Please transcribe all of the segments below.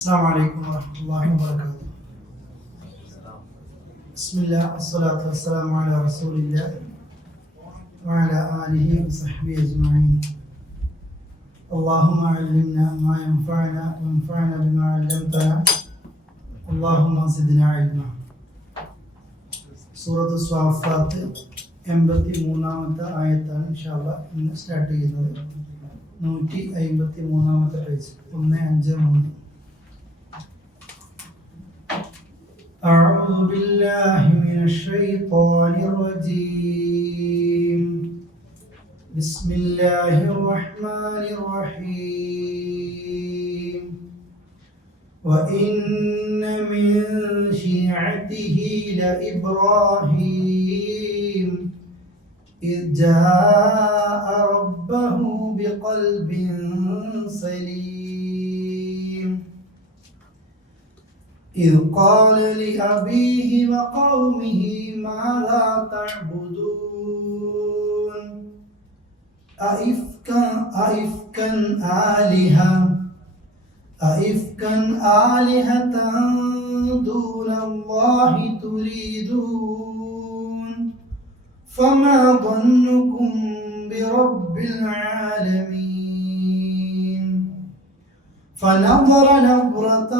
السلام عليكم ورحمة الله وبركاته. بسم الله والصلاة والسلام على رسول الله وعلى آله وصحبه أجمعين. اللهم علمنا ما ينفعنا وانفعنا بما علمتنا. اللهم زدنا علما. സൂറത്ത് സ്വാഫാത്ത് 83-ാമത്തെ ആയത്താണ് ഇൻഷാഅല്ലാഹ് ഇന്ന് സ്റ്റാർട്ട് ചെയ്യുന്നത്. 153-ാമത്തെ പേജ് 153. أعوذ بالله من الشيطان الرجيم. بسم الله الرحمن الرحيم. وإن من شيعته لإبراهيم إذ جاء ربه بقلب سليم إذ قال لأبيه وقومه ماذا تعبدون أئفكا آلهة دون الله تريدون فما ظنكم برب العالمين فنظر نظرة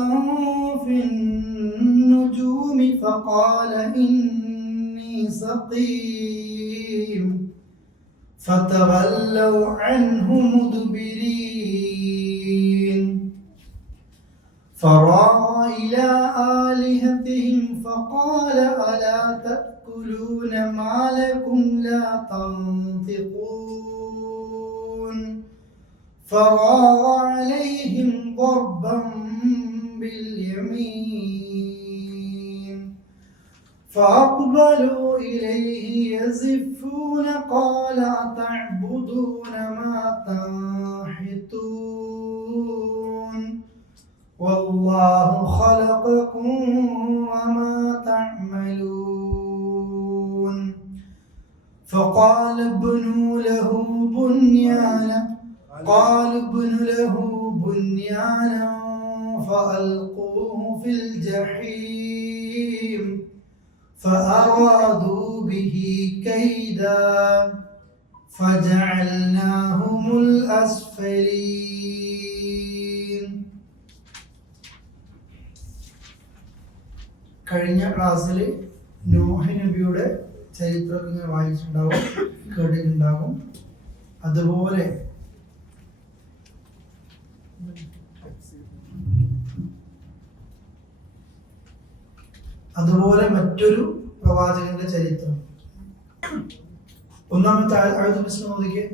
في النجوم فقال إني سقيم فتولوا عنه مدبرين فراغ إلى آلهتهم فقال ألا تأكلون ما لكم لا تنطقون فراغ عليهم ضربا باليمين فأقبلوا إليه يزفون قال أتعبدون ما تنحتون والله خلقكم وما تعملون فقال ابنوا له بنيانا فألقوه في الجحيم فأرادوا به كيدا فجعلناهم الأسفلين. കഴിഞ്ഞ ക്ലാസ്സിൽ നൂഹ് നബിയുടെ ചരിത്രം നിങ്ങൾ വായിച്ചിട്ടുണ്ടാവും, കേട്ടിട്ടുണ്ടാകും. അതുപോലെ മറ്റൊരു പ്രവാചകന്റെ ചരിത്രം. ഒന്നാമത്തെ ആയത്ത് ബിസ്മില്ലാഹ് ഓതിക്കേ.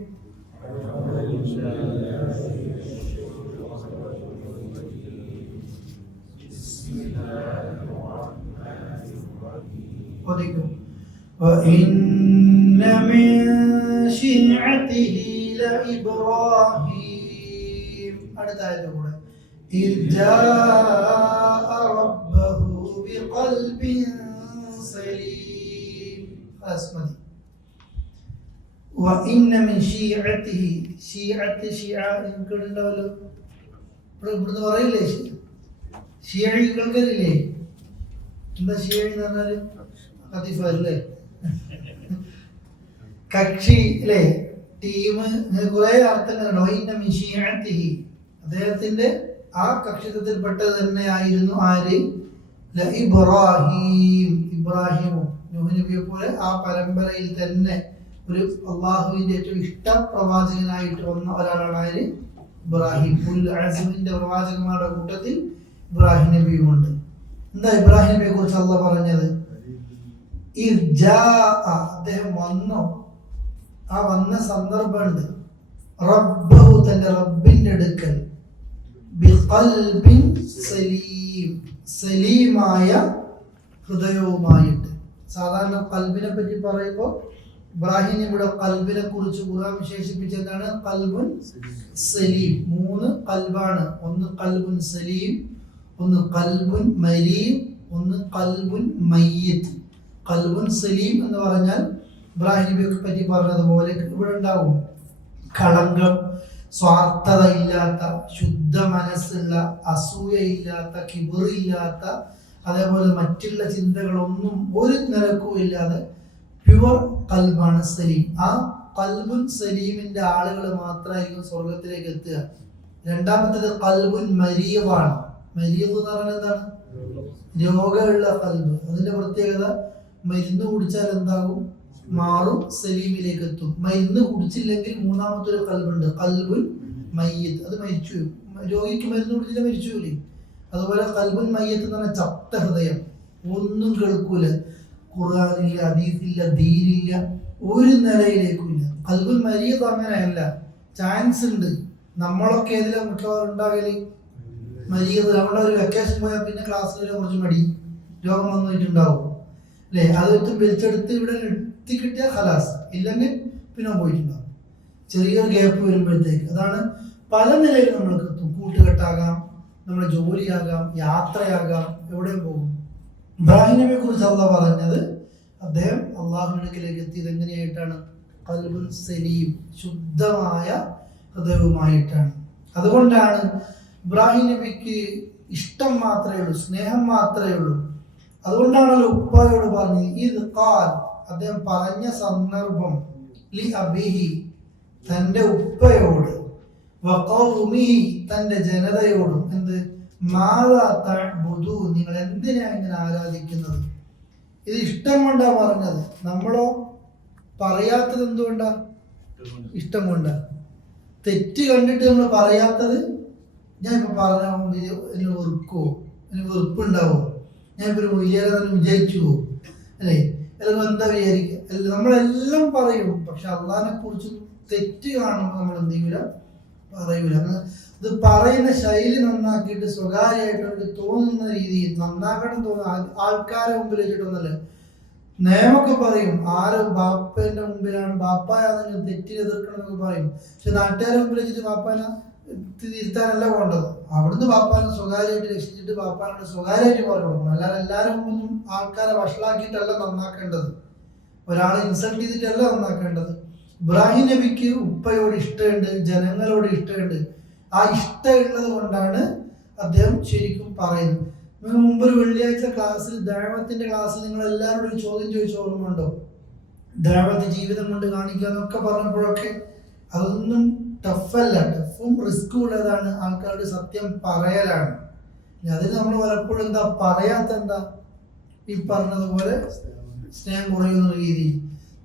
وإن من شيعته لإبراهيم. അടുത്ത ആയത്ത് കൂടെ. إذ جاء ربه بقلب سليم. أسمع. وإن من شيعته. നിങ്ങൾക്കുണ്ടാവല്ലോ, ഇവിടുന്ന് പറയില്ലേ ഷിയകൾക്കല്ലേ? എന്താ ഷിയ എന്ന് പറഞ്ഞാല് ഖതീഫ അല്ലേ, കക്ഷി അല്ലേ, ടീം, കുറെ അർത്ഥങ്ങളുണ്ട്. വഇന്ന മിൻ ഷിയഅതിഹി, അദ്ദേഹത്തിന്റെ ആ കക്ഷിത്വത്തിൽപ്പെട്ടത് തന്നെയായിരുന്നു ആര്? ഇബ്രാഹിമോ, നൂഹ് നബിയെ പോലെ ആ പരമ്പരയിൽ തന്നെ ഒരു അള്ളാഹുവിന്റെ ഏറ്റവും ഇഷ്ട പ്രവാചകനായിട്ട് വന്ന ഒരാളാണ് ആര്? ഇബ്രാഹിം. ഉൽ അസ്മിന്റെ പ്രവാചകന്മാരുടെ കൂട്ടത്തിൽ ഇബ്രാഹിം നബിയുമുണ്ട്. എന്താ ഇബ്രാഹിം നബിയെ കുറിച്ച് അള്ളാഹ് പറഞ്ഞത്? അദ്ദേഹം വന്നു. ആ വന്ന സന്ദർഭമുണ്ട്. റബ്ബഹു, തന്റെ റബ്ബിന്റെ അടുക്കൽ, ബിഖൽബിൻ സലീം, സലീമായ ഹൃദയവുമായിട്ട്. സാധാരണ കൽബിനെ പറ്റി പറയുമ്പോൾ ഇബ്രാഹിം നബിയുടെ കൽബിനെ കുറിച്ച് ഖുർആൻ വിശേഷിപ്പിച്ചതാണ് ഖൽബുൻ സലീം. 3 കൽബാണ്. ഒന്ന് ഖൽബുൻ സലീം, ഒന്ന് ഖൽബുൻ മലീം, ഒന്ന് ഖൽബുൻ മയ്യിത്ത്. ഖൽബുൻ സലീം എന്ന് പറഞ്ഞാൽ ഇബ്രാഹിം നബിയെ പറ്റി പറഞ്ഞതുപോലെ ഇവിടെ ഉണ്ടാവും കളങ്കം, സ്വാർത്ഥത ഇല്ലാത്ത, ശുദ്ധ മനസ്സുള്ള, അസൂയയില്ലാത്ത, കിബറില്ലാത്ത, അതേപോലെ മറ്റുള്ള ചിന്തകളൊന്നും ഒരു നിരക്കും ഇല്ലാതെ പ്യുവർ കൽബാണ് സലീം. ആ കൽബുൻ സലീമിന്റെ ആളുകൾ മാത്രമായിരിക്കും സ്വർഗത്തിലേക്ക് എത്തുക. രണ്ടാമത്തേത് കൽബുൻ മരീവാണ്. മരീവ് എന്ന് പറഞ്ഞാൽ എന്താണ്? രോഗമുള്ള കൽബ്. അതിന്റെ പ്രത്യേകത മരുന്ന് കുടിച്ചാൽ എന്താകും? മാറും, സലീമിലേക്ക് എത്തും. മരുന്ന് കുടിച്ചില്ലെങ്കിൽ മൂന്നാമത്തെ ഒരു കൽബുണ്ട്, കൽബുൻ മയ്യത്ത്. അത് മരിച്ചു. രോഗിക്ക് മരുന്ന് കുടിച്ചില്ല മരിച്ചുല്ലേ. അതുപോലെ കൽബുൻ മയ്യത്ത് എന്ന് പറഞ്ഞാൽ ചത്ത ഹൃദയം, ഒന്നും കേൾക്കൂല, ഖുർആനില്ല, ഹദീസില്ല, ദീനില്ല, ഒരു നിലയിലേക്കും ഇല്ല. കൽബുൻ മരീദ് അങ്ങനെയല്ല, ചാൻസ് ഉണ്ട്. നമ്മളൊക്കെ ഏതിലും മിക്കവാറും ഉണ്ടാകല് മരീദ്. നമ്മുടെ ഒരു വെക്കേഷൻ പോയാൽ പിന്നെ ക്ലാസ്സിൽ കുറച്ച് മടി, രോഗം വന്നിട്ടുണ്ടാവും അല്ലേ? അതൊട്ടും വലിച്ചെടുത്ത് ഇവിടെ എത്തി കിട്ടിയാൽ ഖലാസ്, ഇല്ലെങ്കിൽ പിന്നെ പോയിട്ടുണ്ടാവും. ചെറിയൊരു ഗ്യാപ്പ് വരുമ്പോഴത്തേക്ക് അതാണ് പല നിലയിൽ നമ്മൾക്ക് എത്തും. കൂട്ടുകെട്ടാകാം, നമ്മുടെ ജോലിയാകാം, യാത്രയാകാം, എവിടെയും പോകും. ഇബ്രാഹിം നബിയെ കുറിച്ച് അള്ളാഹ് പറഞ്ഞത് അദ്ദേഹം അള്ളാഹുവിന്റെ അടുക്കലേക്ക് എത്തിയത് എങ്ങനെയായിട്ടാണ്? ഖൽബുൻ സലീം, ശുദ്ധമായ ഹൃദയവുമായിട്ടാണ്. അതുകൊണ്ടാണ് ഇബ്രാഹിം നബിക്ക് ഇഷ്ടം മാത്രമേ ഉള്ളൂ, സ്നേഹം മാത്രമേ ഉള്ളൂ. അതുകൊണ്ടാണല്ലോ ഉപ്പയോട് പറഞ്ഞത് ഇത് ഖാൽ, അദ്ദേഹം പറഞ്ഞ സന്ദർഭം, ലി അബിഹി, തന്റെ ഉപ്പയോട്, വഖൗമിഹി, തന്റെ ജനതയോടും, എന്ത്? മാദാ തഅ്ബുദൂൻ, നിങ്ങൾ എന്തിനാ ഇങ്ങനെ ആരാധിക്കുന്നത്? ഇത് ഇഷ്ടം കൊണ്ടാ പറഞ്ഞത്. നമ്മളോ പറയാത്തത് എന്തുകൊണ്ടാ? ഇഷ്ടം കൊണ്ടാ. തെറ്റ് കണ്ടിട്ട് നമ്മൾ പറയാത്തത്, ഞാൻ ഇപ്പൊ പറഞ്ഞ എന്നെ വെറുക്കോ, എനിക്ക് വെറുപ്പുണ്ടാവോ, ഞാൻ ഇപ്പൊ ഒരു മൊയ്യാരെ വിജയിച്ചുവോ അല്ലേ, അല്ലെങ്കിൽ എന്താ വിചാരിക്കുക, നമ്മളെല്ലാം പറയും. പക്ഷെ അള്ളാഹിനെ കുറിച്ച് തെറ്റ് കാണുമ്പോൾ നമ്മൾ എന്തെങ്കിലും പറയൂല. ഇത് പറയുന്ന ശൈലി നന്നാക്കിയിട്ട് സ്വകാര്യമായിട്ട് അവർക്ക് തോന്നുന്ന രീതിയിൽ നന്നാക്കണം തോന്നുന്ന ആൾക്കാരെ മുമ്പിൽ വെച്ചിട്ടൊന്നല്ല. നിയമമൊക്കെ പറയും, ആരോ ബാപ്പന്റെ മുമ്പിലാണ്, ബാപ്പായാണെങ്കിലും തെറ്റിന് എതിർക്കണം എന്നൊക്കെ പറയും. പക്ഷെ നാട്ടുകാരെ മുമ്പിൽ വെച്ചിട്ട് ബാപ്പാനെ തിരുത്താനല്ല പോകേണ്ടത്. അവിടുന്ന് ബാപ്പാനെ സ്വകാര്യമായിട്ട് രക്ഷിച്ചിട്ട് ബാപ്പാനോട് സ്വകാര്യമായിട്ട് പറഞ്ഞു കൊടുക്കണം. അല്ലാതെ എല്ലാവരും മുമ്പും ആൾക്കാരെ വഷളാക്കിയിട്ടല്ല നന്നാക്കേണ്ടത്, ഒരാളെ ഇൻസൾട്ട് ചെയ്തിട്ടല്ല നന്നാക്കേണ്ടത്. ഇബ്രാഹിം നബിക്ക് ഉപ്പയോട് ഇഷ്ടമുണ്ട്, ജനങ്ങളോട് ഇഷ്ടമുണ്ട്. ആ ഇഷ്ടമുള്ളത് കൊണ്ടാണ് അദ്ദേഹം ശരിക്കും പറയുന്നത്. നിങ്ങൾ മുമ്പൊരു വെള്ളിയാഴ്ച ക്ലാസ്സിൽ, ദഅവത്തിന്റെ ക്ലാസ്സിൽ, നിങ്ങൾ എല്ലാവരോടും ഒരു ചോദ്യം ചോദിച്ച ഓർമ്മയുണ്ടോ? ദഅവത്ത് ജീവിതം കൊണ്ട് കാണിക്കുക എന്നൊക്കെ പറഞ്ഞപ്പോഴൊക്കെ അതൊന്നും ടഫല്ല. ടഫും റിസ്ക്കും ഉള്ളതാണ് ആൾക്കാരുടെ സത്യം പറയലാണ്. അതിന് നമ്മൾ പലപ്പോഴും എന്താ പറയാത്ത, എന്താ ഈ പറഞ്ഞതുപോലെ സ്നേഹം കുറയുന്ന രീതി.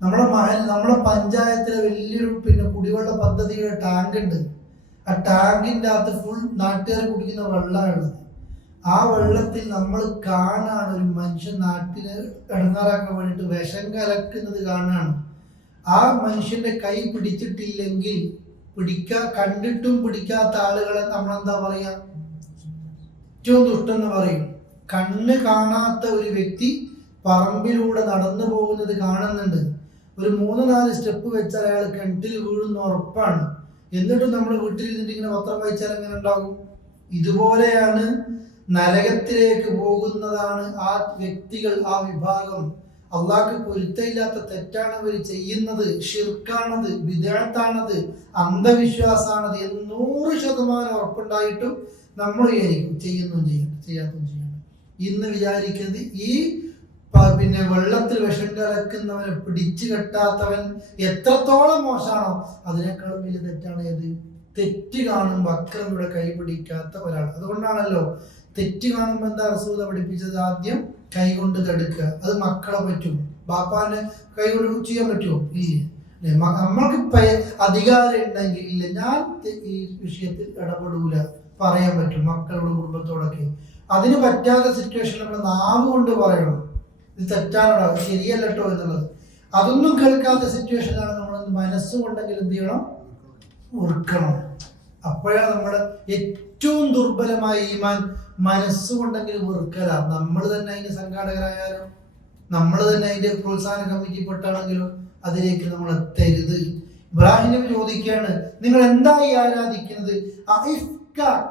നമ്മുടെ പഞ്ചായത്തിലെ വലിയൊരു കുടിവെള്ള പദ്ധതിയുടെ ടാങ്ക് ഉണ്ട്. ആ ടാങ്കിൻ്റെ അകത്ത് ഫുൾ നാട്ടുകാർ കുടിക്കുന്ന വെള്ളമാണ്. ആ വെള്ളത്തിൽ നമ്മൾ കാണാണ് ഒരു മനുഷ്യൻ നാട്ടിനെ ഇടങ്ങാറാക്കാൻ വേണ്ടിയിട്ട് വിഷം കലക്കുന്നത് കാണാണ്. ആ മനുഷ്യന്റെ കൈ പിടിച്ചിട്ടില്ലെങ്കിൽ, കണ്ടിട്ടും പിടിക്കാത്ത ആളുകളെ നമ്മളെന്താ പറയാ? ഏറ്റവും ദുഷ്ടെന്ന് പറയും. കണ്ണ് കാണാത്ത ഒരു വ്യക്തി പറമ്പിലൂടെ നടന്നു പോകുന്നത് കാണുന്നുണ്ട്. ഒരു 3-4 സ്റ്റെപ്പ് വെച്ചാൽ അയാൾ കിണറ്റിൽ വീഴുന്ന ഉറപ്പാണ്. എന്നിട്ടും നമ്മൾ വീട്ടിലിരുന്നിട്ട് ഇങ്ങനെ പത്രം വായിച്ചാൽ എങ്ങനെ ഉണ്ടാകും? ഇതുപോലെയാണ് നരകത്തിലേക്ക് പോകുന്നതാണ് ആ വ്യക്തികൾ, ആ വിഭാഗം. അള്ളാഹ്ക്ക് പൊരുത്തമില്ലാത്ത തെറ്റാണ് അവർ ചെയ്യുന്നത്, ഷിർക്കാണത്, ബിദ്അത്താണത്, അന്ധവിശ്വാസാണത് എന്ന് 100% ഉറപ്പുണ്ടായിട്ടും നമ്മൾ വിചാരിക്കും ചെയ്യാത്തതും ചെയ്യണം. ഇന്ന് വിചാരിക്കുന്നത് ഈ വെള്ളത്തിൽ വിഷം കലക്കുന്നവനെ പിടിച്ചു കെട്ടാത്തവൻ എത്രത്തോളം മോശമാണോ അതിനേക്കാളും വലിയ തെറ്റാണ് ഏത്? തെറ്റ് കാണുമ്പോൾ അക്രമിയുടെ കൈ പിടിക്കാത്ത ഒരാൾ. അതുകൊണ്ടാണല്ലോ തെറ്റ് കാണുമ്പോൾ എന്താ റസൂൽ പഠിപ്പിച്ചത്? ആദ്യം കൈ കൊണ്ട് തടുക്കുക. അത് മക്കളെ പറ്റും, ബാപ്പാന്റെ കൈ കൊണ്ട് ചെയ്യാൻ പറ്റുമോ? ഇല്ല. നമ്മൾക്ക് അധികാരം ഉണ്ടെങ്കിൽ ഇല്ല, ഞാൻ ഈ വിഷയത്തിൽ ഇടപെടൂല, പറയാൻ പറ്റും മക്കളോട്, കുടുംബത്തോടൊക്കെ. അതിന് പറ്റാത്ത സിറ്റുവേഷനിൽ നമ്മൾ നാവ് കൊണ്ട് പറയണം, ഇത് തെറ്റാണോ, ശരിയല്ല കേട്ടോ എന്നുള്ളത്. അതൊന്നും കേൾക്കാത്ത സിറ്റുവേഷനാണ് നമ്മൾ മനസ്സുകൊണ്ടെങ്കിൽ എന്ത് ചെയ്യണം? ഓർക്കണം. അപ്പോഴാണ് നമ്മുടെ ഏറ്റവും ദുർബലമായ ഈമാൻ മനസ്സുകൊണ്ടെങ്കിൽ വെറുക്കലാണ്. നമ്മൾ തന്നെ അതിന്റെ സംഘാടകരായാലോ, നമ്മൾ തന്നെ അതിന്റെ പ്രോത്സാഹന കമ്മിറ്റിപ്പെട്ടാണെങ്കിലോ അതിലേക്ക് നമ്മൾ എത്തരുത്. ഇബ്രാഹിം നബി ചോദിക്കുകയാണ്, നിങ്ങൾ എന്തായി ആരാധിക്കുന്നത്?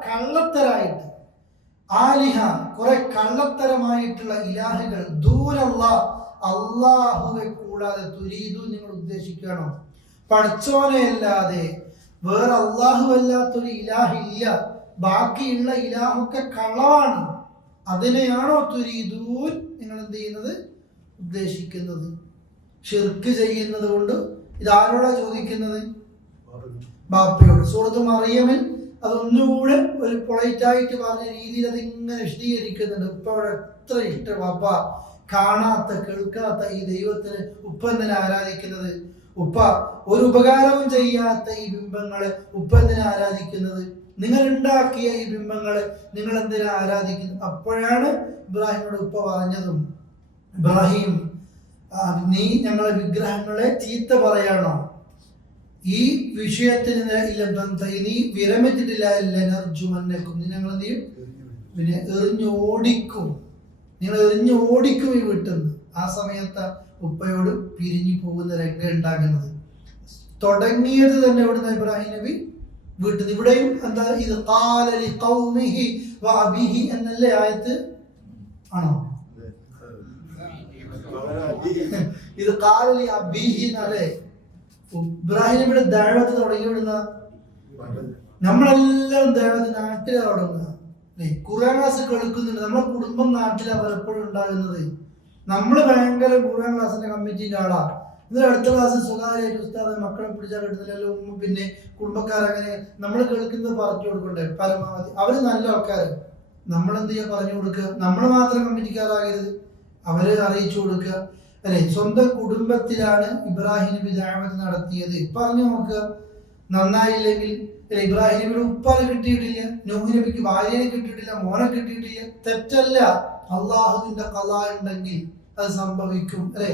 കള്ളത്തരായിട്ട്, ആലിഹ, കുറെ കള്ളത്തരമായിട്ടുള്ള ഇലാഹുകൾ, ദൂരല്ല, അള്ളാഹുവെ കൂടാതെ, തുരീദു, നിങ്ങൾ ഉദ്ദേശിക്കണോ? പഠിച്ചോനെ അല്ലാതെ വേറെ അള്ളാഹു അല്ലാത്തൊരു ഇലാഹില്ല, ബാക്കിയുള്ള ഇലാഹൊക്കെ കളവാണ്. അതിനെയാണോ തുരീദൂൻ നിങ്ങൾ എന്ത് ചെയ്യുന്നത്, ഉദ്ദേശിക്കുന്നത്? ഷിർക്ക് ചെയ്യുന്നത് കൊണ്ട് ഇതാരോടാ ചോദിക്കുന്നത്? ബാപ്പയോട്. സൂറത്ത് മറിയമിൽ അതൊന്നുകൂടെ ഒരു പൊളൈറ്റായിട്ട് പറഞ്ഞ രീതിയിൽ അതിങ്ങനെ വിശദീകരിക്കുന്നുണ്ട്. ഉപ്പ അവിടെ എത്ര ഇഷ്ടം, ബാപ്പ കാണാത്ത കേൾക്കാത്ത ഈ ദൈവത്തിന് ഉപ്പ എന്തിനാ ആരാധിക്കുന്നത്? ഉപ്പ ഒരു ഉപകാരവും ചെയ്യാത്ത ഈ ബിംബങ്ങളെ ഉപ്പ എന്തിനാ ആരാധിക്കുന്നത്? നിങ്ങൾ ഉണ്ടാക്കിയ ഈ ബിംബങ്ങളെ നിങ്ങൾ എന്തിനാ ആരാധിക്കുന്നത്? അപ്പോഴാണ് ഇബ്രാഹിമിനോട് ഉപ്പ പറഞ്ഞതും, ഇബ്രാഹിം നീ ഞങ്ങളെ വിഗ്രഹങ്ങളെ ചീത്ത പറയാണോ? ഈ വിഷയത്തിന് നീ വിരമിച്ചിട്ടില്ല, ലനർജുമന്നക്കും, നീ ഞങ്ങൾ എന്ത് ചെയ്യും? പിന്നെ എറിഞ്ഞോടിക്കും, നിങ്ങൾ എറിഞ്ഞോടിക്കും ഈ വീട്ടിൽ നിന്ന്. ആ സമയത്ത് ഉപ്പയോട് പിരിഞ്ഞു പോകുന്ന രംഗം ഉണ്ടാകുന്നത്. തുടങ്ങിയത് തന്നെ ഇവിടുന്ന് ഇബ്രാഹിം നബി വീട്ടിൽ. ഇവിടെയും എന്താ, ഇത് ഖാലലി ഖൗമിഹി വഅബിഹി എന്നല്ലേ ആയത്ത്? ആണോ? ഇത് ഖാലലി അബിഹി എന്നല്ലേ? ഇബ്രാഹിം നബിയുടെ ദഅവത്ത് തുടങ്ങി വിടുന്ന, നമ്മളെല്ലാം ദഅവത്ത് നാട്ടിലാണ് തുടങ്ങുക. ഖുർആൻ ക്ലാസ് കേൾക്കുന്നുണ്ട്, നമ്മുടെ കുടുംബം നാട്ടിലാണ് പലപ്പോഴും ഉണ്ടാകുന്നത്. നമ്മൾ ഭയങ്കര ഖുർആൻ ക്ലാസിന്റെ കമ്മിറ്റിന്റെ ആളാ. എന്നിട്ട് അടുത്ത ക്ലാസ് സ്വകാര്യമായിട്ട് ഉസ്താദ് മക്കളെ പിടിച്ചാൽ കിട്ടുന്നില്ലല്ലോ, പിന്നെ കുടുംബക്കാരങ്ങനെ നമ്മൾ കേൾക്കുന്നത് പറഞ്ഞു കൊടുക്കണ്ടേ പരമാവധി. അവര് നല്ല ആൾക്കാർ, നമ്മളെന്ത് ചെയ്യാ പറഞ്ഞു കൊടുക്കുക. നമ്മൾ മാത്രം കമ്മിറ്റിക്കാരാകരുത്, അവരെ അറിയിച്ചു കൊടുക്കുക അല്ലെ. സ്വന്തം കുടുംബത്തിലാണ് ഇബ്രാഹിം നബി ദഅവത്ത് നടത്തിയത്. പറഞ്ഞു നോക്കുക, നന്നായില്ലെങ്കിൽ ഇബ്രാഹിം നബിയുടെ ഉപ്പാനെ കിട്ടിയിട്ടില്ല, നൂഹ് നബിക്ക് ഭാര്യനെ കിട്ടിയിട്ടില്ല, മോനെ കിട്ടിയിട്ടില്ല, തെറ്റല്ല. അള്ളാഹുവിന്റെ ഖളാ ഉണ്ടെങ്കിൽ അത് സംഭവിക്കും അല്ലെ.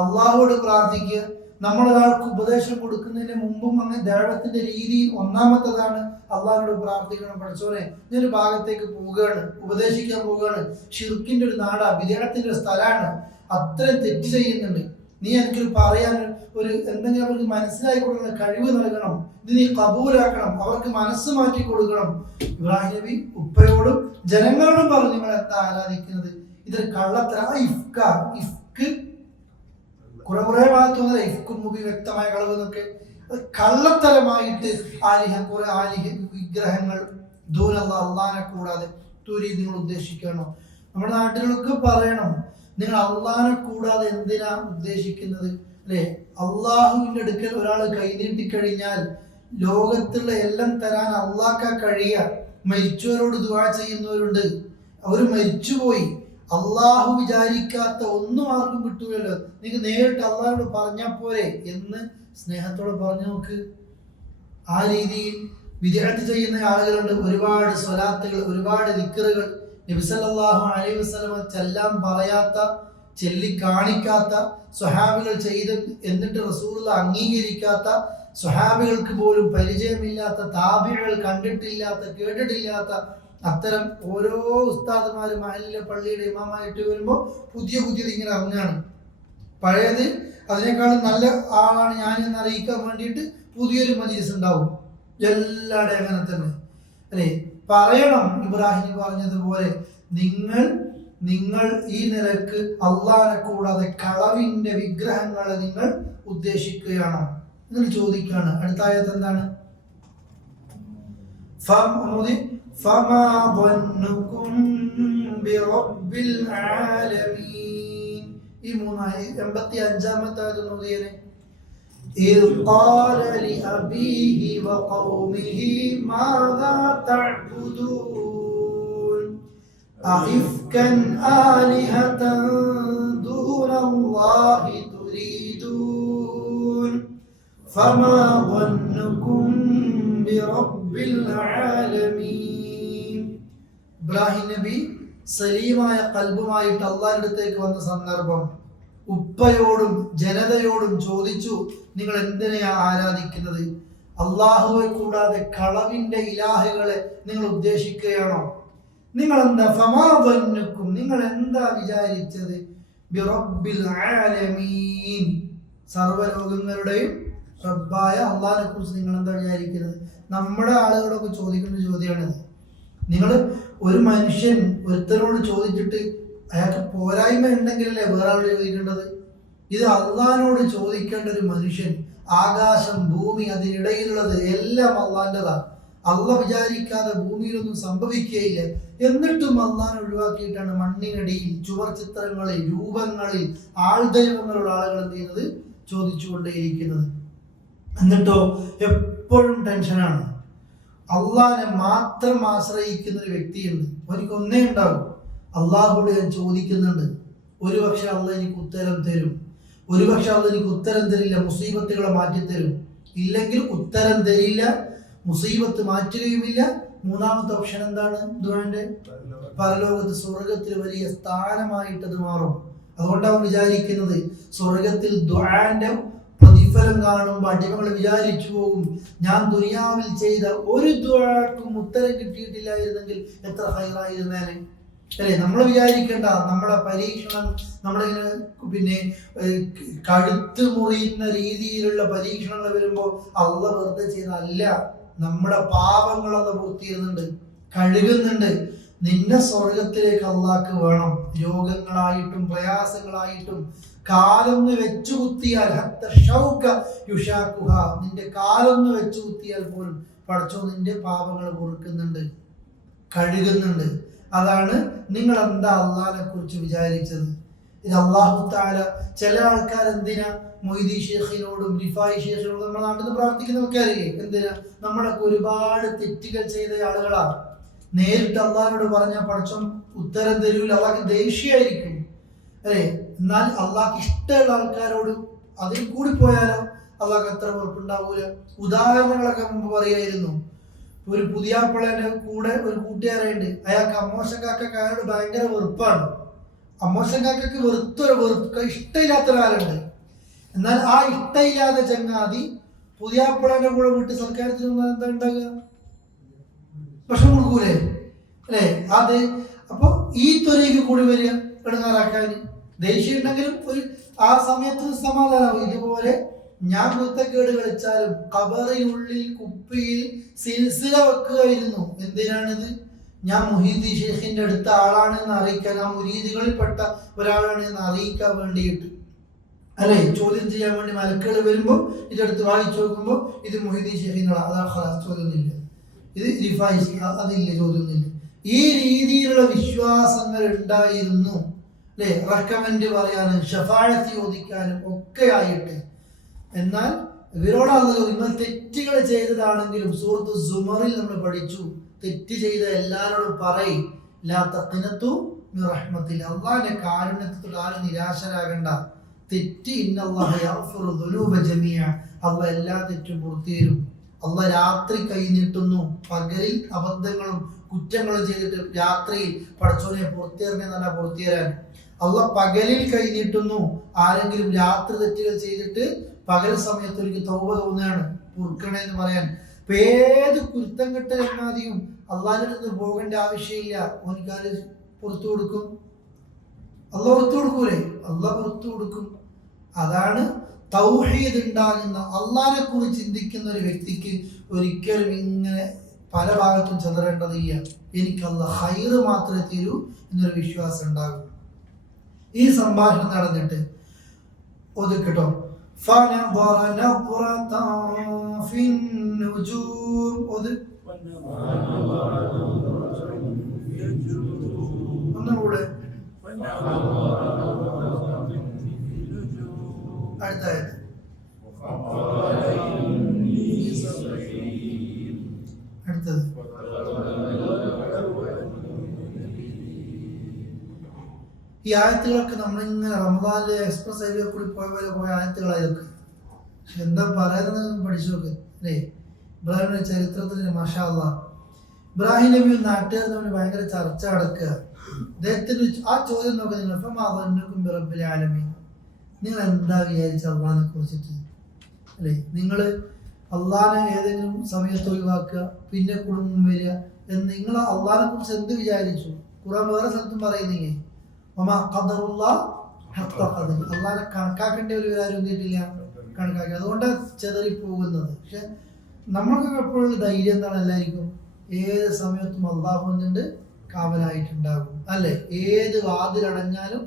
അള്ളാഹുവോട് പ്രാർത്ഥിക്കുക. നമ്മളൊരാൾക്ക് ഉപദേശം കൊടുക്കുന്നതിന് മുമ്പും അങ്ങനെ ദഅവത്തിന്റെ രീതിയിൽ ഒന്നാമത്തതാണ് അള്ളാഹുവോട് പ്രാർത്ഥിക്കണം. പഠിച്ചോനെ ഞാനൊരു ഭാഗത്തേക്ക് പോവുകയാണ്, ഉപദേശിക്കാൻ പോവുകയാണ്, ഷിർക്കിന്റെ ഒരു നാടാ, വിദേഹത്തിന്റെ ഒരു സ്ഥലമാണ്, അത്രയും തെറ്റ് ചെയ്യുന്നുണ്ട്, നീ എനിക്കൊരു പറയാൻ ഒരു എന്തെങ്കിലും അവർക്ക് മനസ്സിലാക്കി കൊടുക്കുന്ന കഴിവ് നൽകണം, ഇത് നീ കബൂലാക്കണം, അവർക്ക് മനസ്സ് മാറ്റി കൊടുക്കണം. ഇബ്രാഹിം നബി ഉപ്പയോടും ജനങ്ങളോടും പറഞ്ഞു, നിങ്ങൾ എന്താ ആരാധിക്കുന്നത്? ഇതൊരു കള്ളത്തര, ഇഫ്ക് കുറെ ഭാഗത്തുനിന്ന് ഇഫ്കും മുബി വ്യക്തമായ കളവ് എന്നൊക്കെ കള്ളത്തരമായിട്ട് കുറെ ആലിഹ വിഗ്രഹങ്ങൾ ദൂരല്ല അള്ളാനെ കൂടാതെ നിങ്ങൾ ഉദ്ദേശിക്കണോ? നമ്മുടെ നാട്ടിലൊക്കെ പറയണം, നിങ്ങൾ അള്ളാനെ കൂടാതെ എന്തിനാ ഉദ്ദേശിക്കുന്നത് അല്ലെ. അള്ളാഹുവിന്റെ അടുക്കൽ ഒരാൾ കൈനീട്ടിക്കഴിഞ്ഞാൽ ലോകത്തുള്ള എല്ലാം തരാൻ അള്ളാഹ്ക്കാ കഴിയുക. മരിച്ചവരോട് ദുആ ചെയ്യുന്നവരുണ്ട്, അവര് മരിച്ചുപോയി, അള്ളാഹു വിചാരിക്കാത്ത ഒന്നും ആർക്കും കിട്ടൂലല്ലോ, നിങ്ങൾക്ക് നേരിട്ട് അള്ളാഹുവോട് പറഞ്ഞാൽ പോരെ എന്ന് സ്നേഹത്തോടെ പറഞ്ഞു നോക്ക്. ആ രീതിയിൽ വിദ്യാർത്ഥി ചെയ്യുന്ന ആളുകളുണ്ട്. ഒരുപാട് സ്വലാത്തുകൾ, ഒരുപാട് ദിക്റുകൾ നബി സല്ലല്ലാഹു അലൈഹി വസല്ലം ചെല്ലാൻ പറയാത്ത, ചെല്ലി കാണിക്കാത്ത, സ്വഹാബികൾ ചെയ്ത് എന്നിട്ട് റസൂലുള്ളാഹി അംഗീകരിക്കാത്ത, സ്വഹാബികൾക്ക് പോലും പരിചയമില്ലാത്ത, താബിഈകൾ കണ്ടിട്ടില്ലാത്ത, കേട്ടിട്ടില്ലാത്ത അത്തരം ഓരോ ഉസ്താദുമാരും മഹല്ലിലെ പള്ളിയുടെ ഇമാമായിട്ട് വരുമ്പോൾ പുതിയത് ഇങ്ങനെ അറിഞ്ഞാണ്. പഴയത് അതിനേക്കാളും നല്ല ആളാണ് ഞാൻ എന്ന് അറിയിക്കാൻ വേണ്ടിയിട്ട് പുതിയൊരു മജ്‌ലിസ് ഉണ്ടാവും. എല്ലാവരുടെയും അങ്ങനെ തന്നെ അല്ലേ. പറയണം ഇബ്രാഹിം പറഞ്ഞതുപോലെ, നിങ്ങൾ ഈ നിലക്ക് അള്ളാഹനെ കൂടാതെ കളവിന്റെ വിഗ്രഹങ്ങളെ നിങ്ങൾ ഉദ്ദേശിക്കുകയാണോ എന്ന് ചോദിക്കുകയാണ്. അടുത്ത ആയത്ത് എന്താണ്? فما ظنكم برب العالمين. ഈ 85-ാമത്തെ ആയത്ത് നോക്കിയേ. إذ قال لأبيه وقومه ماذا تعبدون أئفكا آلهة دون الله تريدون فما ظنكم برب العالمين. ഇബ്രാഹിം നബി സലീമായ ഖൽബുമായിട്ട് അള്ളാഹുവിന്റെ അടുത്തേക്ക് വന്ന സന്ദർഭം ഉപ്പയോടും ജനതയോടും ചോദിച്ചു, നിങ്ങൾ എന്തിനെയാ ആരാധിക്കുന്നത്? അള്ളാഹുവെ കൂടാതെ കളവിന്റെ ഇലാഹുകളെ നിങ്ങൾ ഉദ്ദേശിക്കുകയാണോ? നിങ്ങൾ എന്താ ഫമാദന്നുക്കും, നിങ്ങൾ എന്താ വിചാരിച്ചത്? ബിറബ്ബിൽ ആലമീൻ, സർവ്വലോകങ്ങളുടെയും റബ്ബായ അള്ളാഹിനെ കുറിച്ച് നിങ്ങൾ എന്താ വിചാരിക്കുന്നത്? നമ്മുടെ ആളുകളൊക്കെ ചോദിക്കുന്ന ചോദ്യമാണിത്. നിങ്ങൾ ഒരു മനുഷ്യൻ ഒരുത്തരോട് ചോദിച്ചിട്ട് അയാൾക്ക് പോരായ്മ ഉണ്ടെങ്കിലല്ലേ വേറെ ആളോട് ചോദിക്കേണ്ടത്. ഇത് അള്ളാഹിനോട് ചോദിക്കേണ്ട ഒരു മനുഷ്യൻ ആകാശം, ഭൂമി, അതിനിടയിലുള്ളത് എല്ലാം അള്ളാന്റെതാണ്. അള്ള വിചാരിക്കാതെ ഭൂമിയിലൊന്നും സംഭവിക്കുകയില്ല. എന്നിട്ടും അള്ളാനെ ഒഴിവാക്കിയിട്ടാണ് മണ്ണിനടിയിൽ, ചുവർ ചിത്രങ്ങളിൽ, രൂപങ്ങളിൽ, ആൾദൈവങ്ങളുള്ള ആളുകൾ എന്ത് ചെയ്യുന്നത്, ചോദിച്ചുകൊണ്ടേയിരിക്കുന്നത്. എന്നിട്ടോ എപ്പോഴും ടെൻഷനാണ്. അള്ളാനെ മാത്രം ആശ്രയിക്കുന്ന ഒരു വ്യക്തിയുണ്ട്. എനിക്ക് ഒന്നേ ഉണ്ടാവും, അള്ളാഹുയോട് ഞാൻ ചോദിക്കുന്നുണ്ട്, ഒരുപക്ഷെ അള്ളാഹ് എനിക്ക് ഉത്തരം തരും, ഒരുപക്ഷെ അള്ളാഹ് എനിക്ക് ഉത്തരം തരില്ല, മുസീബത്തുകളെ മാറ്റിത്തരും. ഇല്ലെങ്കിൽ ഉത്തരം തരില്ല, മുസീബത്ത് മാറ്റുകയുമില്ല. മൂന്നാമത്തെ ഓപ്ഷൻ എന്താണ്? ദുആന്റെ പരലോകത്ത് സ്വർഗത്തിൽ വലിയ സ്ഥാനമായിട്ടത് മാറും. അതുകൊണ്ടാണ് വിചാരിക്കുന്നത്, സ്വർഗത്തിൽ ദുആന്റെ പ്രതിഫലം കാണുമ്പോൾ അടിമകൾ വിചാരിച്ചു പോകും, ഞാൻ ദുനിയാവിൽ ചെയ്ത ഒരു ദുആക്കും ഉത്തരം കിട്ടിയിട്ടില്ലായിരുന്നെങ്കിൽ എത്ര ഹൈറായിരുന്നേനെ. അല്ലെ, നമ്മൾ വിചാരിക്കേണ്ട നമ്മളെ പരീക്ഷണം നമ്മളിങ്ങനെ കഴുത്ത് മുറിയുന്ന രീതിയിലുള്ള പരീക്ഷണങ്ങൾ വരുമ്പോൾ അള്ളാഹ് വെറുതെ ചെയ്യുന്നതല്ല. നമ്മുടെ പാപങ്ങളത് പൂർത്തിയുന്നുണ്ട്, കഴുകുന്നുണ്ട്. നിന്നെ സ്വർഗത്തിലേക്ക് അള്ളാഹ്ക്ക് വേണം. രോഗങ്ങളായിട്ടും പ്രയാസങ്ങളായിട്ടും കാലൊന്ന് വെച്ചു കുത്തിയാൽ, നിന്റെ കാലൊന്ന് വെച്ചു കുത്തിയാൽ പോലും പടച്ചോ നിന്റെ പാപങ്ങൾ പൊറുക്കുന്നുണ്ട്, കഴുകുന്നുണ്ട്. അതാണ് നിങ്ങൾ എന്താ അള്ളാഹിനെ കുറിച്ച് വിചാരിച്ചത്. ഇത് അള്ളാഹു തആല ചില ആൾക്കാർ എന്തിനാ മൊയ്തി ഷേഖിനോടും റിഫായി ഷേഖിനോടും നമ്മുടെ നാട്ടിൽ നിന്ന് പ്രാർത്ഥിക്കുന്നതൊക്കെ അറിയില്ലേ? എന്തിനാ? നമ്മളൊക്കെ ഒരുപാട് തെറ്റുകൾ ചെയ്ത ആളുകളാണ്. നേരിട്ട് അള്ളാഹിനോട് പറഞ്ഞാൽ പടച്ചോൻ ഉത്തരം തരൂല, അള്ളാഹ്ക്ക് ദേഷ്യമായിരിക്കും, അല്ലേ? എന്നാൽ അള്ളാഹ്ക്ക് ഇഷ്ടമുള്ള ആൾക്കാരോട് അതിൽ കൂടി പോയാലോ അള്ളാഹ്ക്ക് അത്ര വെറുപ്പുണ്ടാവൂല. ഉദാഹരണങ്ങളൊക്കെ മുമ്പ് പറയായിരുന്നു. ഒരു പുതിയാപ്പിളേന്റെ കൂടെ ഒരു കൂട്ടുകാരുണ്ട്, അയാൾക്ക് അമ്മോശൻ കാക്കക്ക് അയാളോട് ഭയങ്കര വെറുപ്പാണ്. അമ്മോശൻ കാക്കക്ക് വെറുപ്പ് ഇഷ്ടമില്ലാത്ത ഒരാളുണ്ട്. എന്നാൽ ആ ഇഷ്ടമില്ലാത്ത ചങ്ങാതി പുതിയാപ്പിളേന്റെ കൂടെ വീട്ടിൽ സൽക്കാരത്തിന് എന്താ ഉണ്ടാകുക? ഭക്ഷണം കൊടുക്കൂലേ? അല്ലേ? അത് അപ്പൊ ഈ ത്വരയ്ക്ക് കൂടി വരിക ഇടങ്ങാറാക്കാൻ. ദേഷ്യം ഉണ്ടെങ്കിലും ഒരു ആ സമയത്ത് സമാധാനമാവും. ഇതുപോലെ ഞാൻ വൃത്തക്കേട് കളിച്ചാലും ഖബറിനുള്ളിൽ കുപ്പിയിൽ സിൽസില വെക്കുകയായിരുന്നു. എന്തിനാണിത്? ഞാൻ മുഹീദ്ദീൻ ഷേഖിന്റെ അടുത്ത ആളാണെന്ന് അറിയിക്കാൻ, ആ മുരീദുകളിൽപ്പെട്ട ഒരാളാണ് എന്ന് അറിയിക്കാൻ വേണ്ടിയിട്ട്, അല്ലെ? ചോദ്യം ചെയ്യാൻ വേണ്ടി മലക്കുകൾ വരുമ്പോൾ ഇതെടുത്ത് വായിച്ചു നോക്കുമ്പോൾ ഇത് മുഹീദ്ദീൻ ഷേഖിന്റെ അതാ ചോദ്യമൊന്നുമില്ല, ഇത് റിഫായി അതില്ല, ചോദ്യമൊന്നുമില്ല. ഈ രീതിയിലുള്ള വിശ്വാസങ്ങൾ ഉണ്ടായിരുന്നു, അല്ലെ? റെക്കമെൻഡ് പറയാനും ഷഫാഅത്ത് ചോദിക്കാനും ഒക്കെ ആയിട്ട്. എന്നാൽ ഇവരോടാണ് നിങ്ങൾ തെറ്റുകൾ ചെയ്തതാണെങ്കിലും സൂറത്ത് സുമറിൽ നമ്മൾ പഠിച്ചു, തെറ്റ് ചെയ്ത എല്ലാവരോടും പറയും ലാ തഖ്നതു മിർ റഹ്മത്തില്ലാ, അല്ലാഹുവിന്റെ കാരുണ്യത്തിൽ ആരും നിരാശരാകണ്ട. തെറ്റ് ഇന്നല്ലാഹ യഗ്ഫിറു ദുനൂബ ജമീഅ, അല്ലാഹ് എല്ലാ തെറ്റും പുറത്തുതരും. അല്ലാഹ് രാത്രി കൈ നീട്ടുന്നു. പകലിൽ അബദ്ധങ്ങളും കുറ്റങ്ങളും ചെയ്തിട്ട് രാത്രിയിൽ പടച്ചോനെ പുറത്തേറിനെന്നല്ല പുറത്തേരാൻ. അല്ലാഹ് പകലിൽ കൈ നീട്ടുന്നു. ആരെങ്കിലും രാത്രി തെറ്റുകൾ ചെയ്തിട്ട് പകൽ സമയത്ത് എനിക്ക് തൗബ തോന്നുകയാണ്, പൊറുക്കണേന്ന് പറയാൻ. ഇപ്പൊ ഏത് കുരുത്തം കെട്ട ചങ്ങാതിയും അള്ളാഹിന്റെ അടുത്ത് പോകേണ്ട ആവശ്യമില്ല. ഓനിക്കാര് പുറത്തു കൊടുക്കും, അള്ളാഹ് പുറത്തു കൊടുക്കൂലേ? അള്ളാഹ് പുറത്തു കൊടുക്കും. അതാണ് തൗഹീദ് ഉണ്ടാകുന്ന, അള്ളാഹിനെ കുറിച്ച് ചിന്തിക്കുന്ന ഒരു വ്യക്തിക്ക് ഒരിക്കലും ഇങ്ങനെ പല ഭാഗത്തും ചെതറേണ്ടതില്ല. എനിക്ക് അള്ളാഹ് ഹൈറ് മാത്രമേ തരൂ എന്നൊരു വിശ്വാസം ഉണ്ടാകും. ഈ സംഭാഷണം നടന്നിട്ട് ഒതുക്കട്ടോ. فنظر نظرة في النجوم ഒന്നുകൂടെ അടുത്തായത് അടുത്തത് ഈ ആയത്തുകളൊക്കെ നമ്മളിങ്ങനെ റമദാനിലെ എക്സ്പ്രസ് ഹൈവേ കൂടി പോയ ആയത്തുകളായതൊക്കെ. പക്ഷെ എന്താ പറയുന്നത് പഠിച്ചു നോക്ക്, അല്ലേ? ഇബ്രാഹിമിന്റെ ചരിത്രത്തിൽ മാഷാ അല്ലാഹ്, ഇബ്രാഹിം നബി നാട്ടുകാർ തമ്മിൽ ഭയങ്കര ചർച്ച നടക്കുക. അദ്ദേഹത്തിന് ആ ചോദ്യം നോക്കുക, നിങ്ങൾ റബ്ബിൽ ആലമീൻ, നിങ്ങൾ എന്താ വിചാരിച്ച അള്ളാഹിനെ കുറിച്ചിട്ട്, അല്ലേ? നിങ്ങൾ അള്ളാഹിനെ ഏതെങ്കിലും സമയത്ത് ഒഴിവാക്കുക, പിന്നെ കുടുംബം വരിക എന്ന് നിങ്ങൾ അള്ളാഹിനെ കുറിച്ച് എന്ത് വിചാരിച്ചു? ഖുർആൻ വേറെ സ്ഥലത്തും പറയുന്നെങ്കിൽ അള്ളാഹിനെ കണക്കാക്കേണ്ട ഒരു കാര്യം എന്തിട്ടില്ല, കണക്കാക്കി. അതുകൊണ്ടാണ് ചെതറിപ്പോകുന്നത്. പക്ഷെ നമ്മൾക്കൊക്കെ എപ്പോഴും ധൈര്യം എന്താണ്? എല്ലാവർക്കും ഏത് സമയത്തും അള്ളാഹു എന്നുണ്ട്, കാവലായിട്ടുണ്ടാകും, അല്ലെ? ഏത് വാതിലടഞ്ഞാലും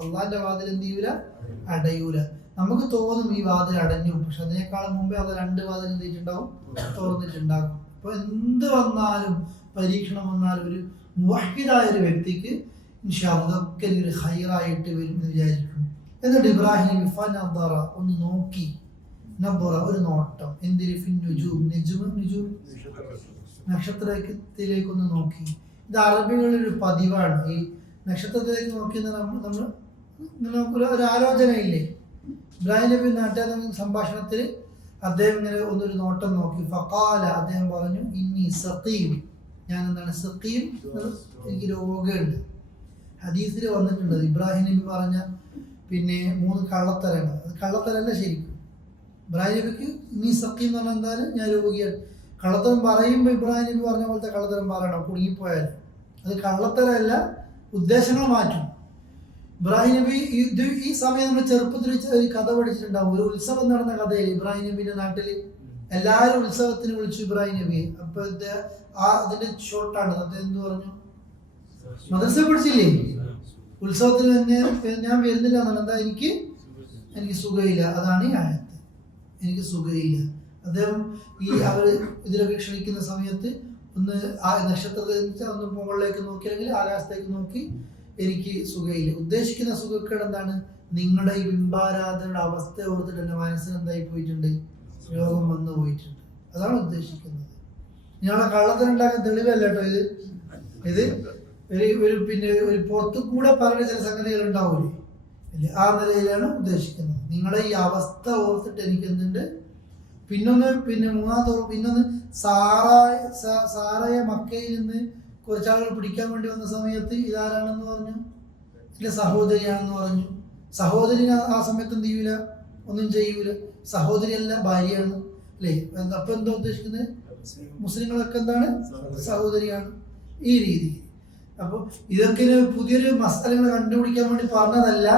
അള്ളാഹിന്റെ വാതിൽ എന്ത് ചെയ്യൂല, അടയൂല. നമുക്ക് തോന്നും ഈ വാതിൽ അടഞ്ഞു, പക്ഷെ അതിനേക്കാളും മുമ്പേ അത് 2 വാതിൽ എന്തിട്ടുണ്ടാവും, തുറന്നിട്ടുണ്ടാകും. അപ്പൊ എന്ത് വന്നാലും, പരീക്ഷണം വന്നാലും, ഒരു മുവഹിദായ ഒരു വ്യക്തിക്ക് ഇൻഷാ അല്ലാഹ് ഇതൊക്കെ ഒരു ഖൈറായിട്ട് വരും എന്ന് വിചാരിക്കും. എന്നിട്ട് ഇബ്രാഹിം നബി ഫനദറ, ഒന്ന് നോക്കി, നദറ ഒരു നോട്ടം, എന്തിരി ഫിൻ നുജൂം, നുജൂം നക്ഷത്രത്തിലേക്കൊന്ന് നോക്കി. ഇത് അറബികളിൽ ഒരു പതിവാണ്, ഈ നക്ഷത്രത്തിലേക്ക് നോക്കി നമ്മൾ ഒരു ആലോചനയില്ലേ. ഇബ്രാഹിം നബി നാട്ടുകാർ സംഭാഷണത്തിൽ അദ്ദേഹം ഇങ്ങനെ ഒന്നൊരു നോട്ടം നോക്കി. ഫഖാല, അദ്ദേഹം പറഞ്ഞു, ഇന്നി സഖീം, ഞാൻ എന്താണ് സഖീം, എനിക്ക് രോഗമുണ്ട്. ഹദീസിൽ വന്നിട്ടുണ്ട് ഇബ്രാഹിം നബി പറഞ്ഞ പിന്നെ 3 കള്ളത്തരങ്ങൾ. അത് കള്ളത്തരല്ല ശരിക്കും. ഇബ്രാഹിം നബിക്ക് ഇന്നി സഖീം എന്ന് പറഞ്ഞാൽ എന്തായാലും ഞാൻ രോഗിയാണ്. കള്ളത്തരം പറയുമ്പോൾ ഇബ്രാഹിം നബി പറഞ്ഞ പോലത്തെ കള്ളത്തരം പറയണം, കുടുങ്ങിപ്പോയാൽ. അത് കള്ളത്തരമല്ല, ഉദ്ദേശങ്ങൾ മാറ്റും. ഇബ്രാഹിം നബി ഈ സമയം നമ്മൾ ചെറുപ്പത്തിൽ ഒരു കഥ പഠിച്ചിട്ടുണ്ടാവും. ഒരു ഉത്സവം നടന്ന കഥയിൽ ഇബ്രാഹിം നബിന്റെ നാട്ടിൽ എല്ലാവരും ഉത്സവത്തിന് വിളിച്ചു ഇബ്രാഹിം നബിയെ. അപ്പൊ അതിന്റെ ഷോർട്ടാണ്. അദ്ദേഹം എന്ത് പറഞ്ഞു? മദ്രസ പഠിച്ചില്ലേ, ഉത്സവത്തിന് ഞാൻ വരുന്നില്ല എന്നാണ്. എന്താ? എനിക്ക് സുഖമില്ല. അതാണ് ഈ ആയത്ത്, എനിക്ക് സുഖമില്ല. അദ്ദേഹം അവർ ഇതിലൊക്കെ ക്ഷണിക്കുന്ന സമയത്ത് ഒന്ന് ആ നക്ഷത്രത്തിൽ ഒന്ന് മുകളിലേക്ക് നോക്കി, അല്ലെങ്കിൽ ആകാശത്തേക്ക് നോക്കി, എനിക്ക് സുഖമില്ല. ഉദ്ദേശിക്കുന്ന സുഖക്കേട് എന്താണ്? നിങ്ങളുടെ ഈ ബിംബാരാധനയുടെ അവസ്ഥ ഓർത്തിട്ട് എൻ്റെ മനസ്സിന് എന്തായി പോയിട്ടുണ്ട്, രോഗം വന്നു പോയിട്ടുണ്ട്. അതാണ് ഉദ്ദേശിക്കുന്നത്. ഞങ്ങളെ കള്ളത്തിനുണ്ടാക്കുന്ന തെളിവല്ല കേട്ടോ ഇത് ഒരു പിന്നെ ഒരു പുറത്തു കൂടെ പറഞ്ഞ ചില സംഗതികൾ ഉണ്ടാവൂലേ, ആ നിലയിലാണ് ഉദ്ദേശിക്കുന്നത്. നിങ്ങളുടെ ഈ അവസ്ഥ ഓർത്തിട്ട് എനിക്ക് എന്തുണ്ട്. പിന്നെ മൂന്നാമത്തെ സാറയെ മക്കയിൽ നിന്ന് കുറച്ചാളുകൾ പിടിക്കാൻ വേണ്ടി വന്ന സമയത്ത് ഇതാരാണെന്ന് പറഞ്ഞു, ഇല്ല സഹോദരിയാണെന്ന് പറഞ്ഞു. സഹോദരി ആ സമയത്ത് എന്ത് ചെയ്യൂല, ഒന്നും ചെയ്യൂല. സഹോദരിയല്ല, ഭാര്യയാണ് അല്ലേ. അപ്പൊ എന്താ ഉദ്ദേശിക്കുന്നത്? മുസ്ലിങ്ങളൊക്കെ എന്താണ്, സഹോദരിയാണ്. ഈ രീതി. അപ്പൊ ഇതൊക്കെ പുതിയൊരു മസാലകൾ കണ്ടുപിടിക്കാൻ വേണ്ടി പറഞ്ഞതല്ല,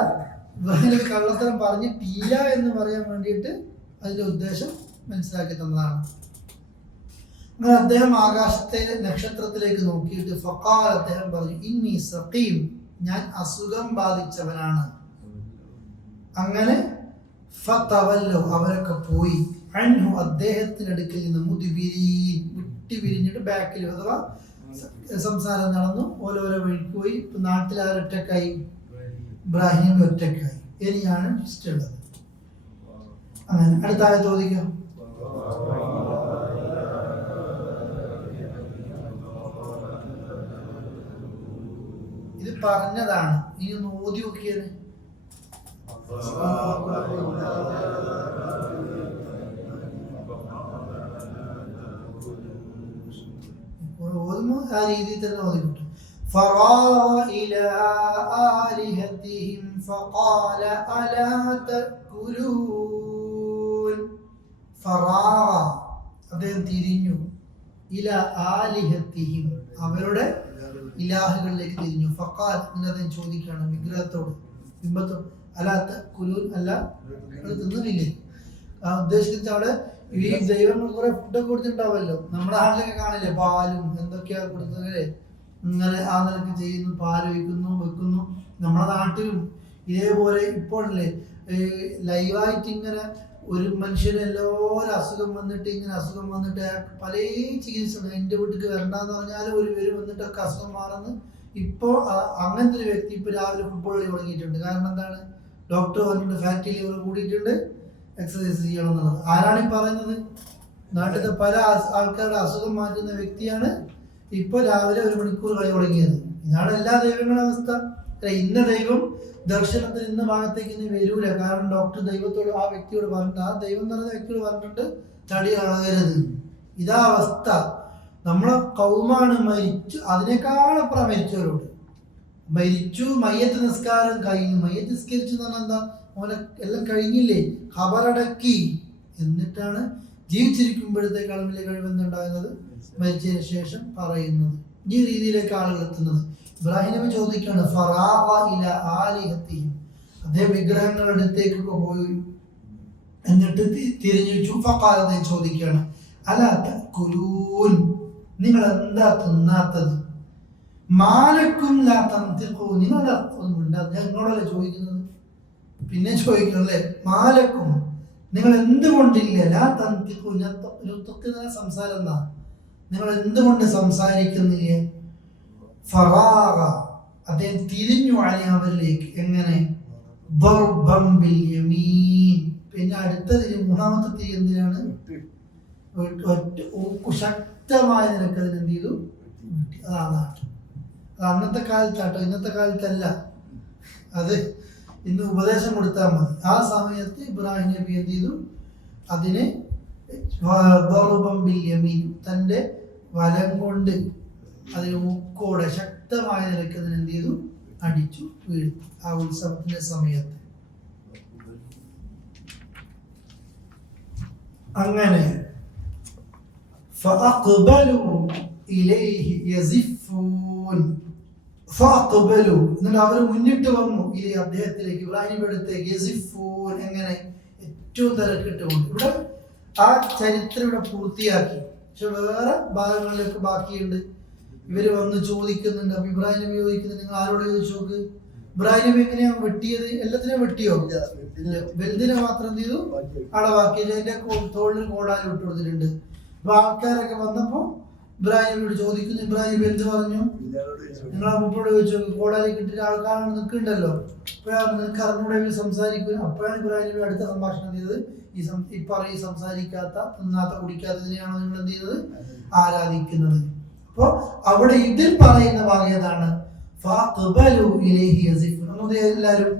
കള്ളത്തരം പറഞ്ഞിട്ടില്ല എന്ന് പറയാൻ വേണ്ടിയിട്ട് അതിന്റെ ഉദ്ദേശം മനസ്സിലാക്കി തന്നതാണ്. അങ്ങനെ അദ്ദേഹം ആകാശത്തെ നക്ഷത്രത്തിലേക്ക് നോക്കിയിട്ട് ഫഖാൽ, അദ്ദേഹം പറഞ്ഞു, ഇന്നി സഖീം, ഞാൻ അസുഖം ബാധിച്ചവനാണ്. അങ്ങനെ ഫതവല്ലു, അവരൊക്കെ പോയി, അൻഹു, അദ്ദേഹത്തിന്റെ അടുക്കൽ നിന്ന് മുദ്ബിരീൻ, വിട്ടുപിരിഞ്ഞിട്ട് ബാക്കിൽ, അഥവാ സംസാരം നടന്നു, ഓരോരോ വഴിക്ക് പോയി. ഇപ്പൊ നാട്ടിൽ ആരൊറ്റക്കായി? ഇബ്രാഹിം ഒറ്റക്കായി. ഇനിയാണ് ഇഷ്ടമുള്ളത്. അങ്ങനെ അടുത്ത ആയത്ത് ചോദിക്കാം. ഇത് പറഞ്ഞതാണ്, ഇനി ഒന്ന് ഓതി നോക്കിയത്. ഓതുമ്പോ ആ രീതിയിൽ തന്നെ ഓതി കിട്ടും. فراغ إلى آلهتهم فقال ألا تأكلون. ഫറാഗ, അദ്ദേഹം തിരിഞ്ഞു, ഇല ആലിഹത്തിഹിം, അവരുടെ ഇലാഹുകളിലേക്ക് തിരിഞ്ഞു. ഫഖാൽ, അദ്ദേഹം ചോദിക്കുകയാണ് വിഗ്രഹത്തോട്, ബിംബത്തോട്, അലാ തഅകുലൂൻ, അല്ല അത് തിന്നുന്നില്ലേ? ഉദ്ദേശിച്ച അവിടെ ഈ ദൈവങ്ങൾ കുറെ ഫുഡൊക്കെ കൊടുത്തിട്ടുണ്ടാവല്ലോ. നമ്മുടെ നാട്ടിലൊക്കെ കാണില്ലേ, പാലും എന്തൊക്കെയാ കൊടുത്തല്ലേ, ഇങ്ങനെ ആ നിലക്ക് ചെയ്യുന്നു, പാല് വെക്കുന്നു. നമ്മുടെ നാട്ടിലും ഇതേപോലെ ഇപ്പോഴല്ലേ ലൈവായിട്ട് ഇങ്ങനെ ഒരു മനുഷ്യന് എല്ലാവരും അസുഖം വന്നിട്ട് പല ചികിത്സ, എൻ്റെ വീട്ടിലേക്ക് വരണ്ടെന്ന് പറഞ്ഞാൽ ഒരു പേര് വന്നിട്ടൊക്കെ അസുഖം മാറുന്നു. ഇപ്പോൾ അങ്ങനത്തെ ഒരു വ്യക്തി ഇപ്പോൾ രാവിലെ ഫുട്ബോൾ കളി തുടങ്ങിയിട്ടുണ്ട്. കാരണം എന്താണ്? ഡോക്ടർ പറഞ്ഞിട്ടുണ്ട് ഫാറ്റി ലിവർ കൂടിയിട്ടുണ്ട്, എക്സസൈസ് ചെയ്യണം എന്നുള്ളത്. ആരാണ് ഈ പറയുന്നത്? നാട്ടിലത്തെ പല ആൾക്കാരുടെ അസുഖം മാറ്റുന്ന വ്യക്തിയാണ് ഇപ്പോൾ രാവിലെ 1 മണിക്കൂർ കളി തുടങ്ങിയത്. ഇതാണ് എല്ലാ ദൈവങ്ങളുടെ അവസ്ഥ. ഇന്ന ദൈവം ദർശനത്തിന് ഇന്ന ഭാഗത്തേക്ക് ഇനി വരൂല. കാരണം ഡോക്ടർ ദൈവത്തോട്, ആ വ്യക്തിയോട് പറഞ്ഞിട്ട്, ആ ദൈവം എന്ന് പറയുന്ന വ്യക്തിയോട് പറഞ്ഞിട്ട് തടി കളകരുത്. ഇതാ അവസ്ഥ. നമ്മളെ കൗമാണ് മരിച്ചു, അതിനേക്കാളപ്പുറം മരിച്ചവരോട്. മരിച്ചു, മയ്യത്ത് നിസ്കാരം കഴിഞ്ഞു. മയ്യത്ത് നിസ്കരിച്ചു എന്ന് പറഞ്ഞാൽ എന്താ? ഓനെ എല്ലാം കഴിഞ്ഞില്ലേ, ഖബറടക്കി. എന്നിട്ടാണ് ജീവിച്ചിരിക്കുമ്പോഴത്തേക്കാളും വലിയ കഴിവെന്നുണ്ടാകുന്നത് മരിച്ചതിന് ശേഷം പറയുന്നത്. ഈ രീതിയിലേക്ക് ആളുകൾ എത്തുന്നത്. ഇബ്രാഹിം നബി ചോദിക്കുകയാണ്, ഫറാഗ ഇല ആലിഹത്തിഹിം, അദ്ദേഹം വിഗ്രഹങ്ങളുടെ അടുത്തേക്കൊക്കെ പോയി, എന്നിട്ട് തിരിഞ്ഞു. ഫഖാല, അദ്ദേഹം ചോദിക്കുകയാണ്, അലാ തഅകുലൂൻ, നിങ്ങൾ എന്താ തിന്നാത്തത്? മാലക്കും ലാ തൻതിഖൂൻ, നിങ്ങൾ ഒന്നും ഉണ്ടാ, ഞങ്ങളോടല്ലേ ചോദിക്കുന്നത്? പിന്നെ ചോദിക്കണല്ലേ, മാലക്കും നിങ്ങൾ എന്തുകൊണ്ടില്ല സംസാരം എന്താ, നിങ്ങൾ എന്തുകൊണ്ട് സംസാരിക്കുന്നില്ല? ഫറാഗ, അദ്ദേഹം തിരിഞ്ഞു അവരിലേക്ക്. എങ്ങനെ? പിന്നെ അടുത്തതിന് മൂന്നാമത്തെ തീ എന്തിനാണ്? ശക്തമായ നിലക്ക് അതിനെന്ത് ചെയ്തു? അതാണ്. അത് അന്നത്തെ കാലത്താട്ടോ, ഇന്നത്തെ കാലത്തല്ല. അത് ഇന്ന് ഉപദേശം കൊടുത്താൽ മതി. ആ സമയത്ത് ഇബ്രാഹിം നബി എന്ത് ചെയ്തു? അതിനെ തൻ്റെ വലം കൊണ്ട് അതിന് മുക്കോടെ ശക്തമായ നിലക്ക് അതിന് എന്ത് ചെയ്തു? അടിച്ചു വീഴ്ത്തി. ആ ഉത്സവത്തിന്റെ സമയത്ത് അങ്ങനെ എന്നിട്ട് അവർ മുന്നിട്ട് വന്നു അദ്ദേഹത്തിലേക്ക്, ഇബ്രാഹിമിന്റെ അടുത്തേക്ക്. യസിഫൂൻ, എങ്ങനെ? ഏറ്റവും തിരക്കിട്ടുകൊണ്ട്. ഇവിടെ ആ ചരിത്രം ഇവിടെ പൂർത്തിയാക്കി. പക്ഷെ വേറെ ഭാഗങ്ങളിലേക്ക് ബാക്കിയുണ്ട്. ഇവര് വന്ന് ചോദിക്കുന്നുണ്ട്. അപ്പൊ ഇബ്രാഹിം നബി ചോദിക്കുന്നത്, നിങ്ങൾ ആരോട് ചോദിച്ചു നോക്ക്. ഇബ്രാഹിം നബി എങ്ങനെയാണ് വെട്ടിയത്? എല്ലാത്തിനെയും വെട്ടിയോ? വലുതിനെ മാത്രം എന്ത് ചെയ്തു? അളവാക്കി. അതിന്റെ തോളിന് കോടാലി ഇട്ട് കൊടുത്തിട്ടുണ്ട്. അപ്പൊ ആൾക്കാരൊക്കെ വന്നപ്പോ ഇബ്രാഹിം നബിയോട് ചോദിക്കുന്നു. ഇബ്രാഹിം നബി എന്ത് പറഞ്ഞു? നിങ്ങൾ ആ മുപ്പോട് ചോദിച്ചു, കോടാലി കിട്ടിയിട്ട് ആൾക്കാരാണ് നിൽക്കുന്നുണ്ടല്ലോ, അപ്പോഴാണ് നിനക്ക് അറിഞ്ഞൂടെ സംസാരിക്കുക. അപ്പോഴാണ് ഇബ്രാഹിം നബി അടുത്ത സംഭാഷണം ചെയ്തത്. ഈ സംസാരിക്കാത്ത, തിന്നാത്ത, കുടിക്കാത്തതിനെയാണോ നിങ്ങൾ എന്ത് ചെയ്തത്? ആരാധിക്കുന്നത്. അപ്പൊ അവിടെ ഇതിൽ പറയുന്ന ഭാഗം ഏതാണ്? എല്ലാവരും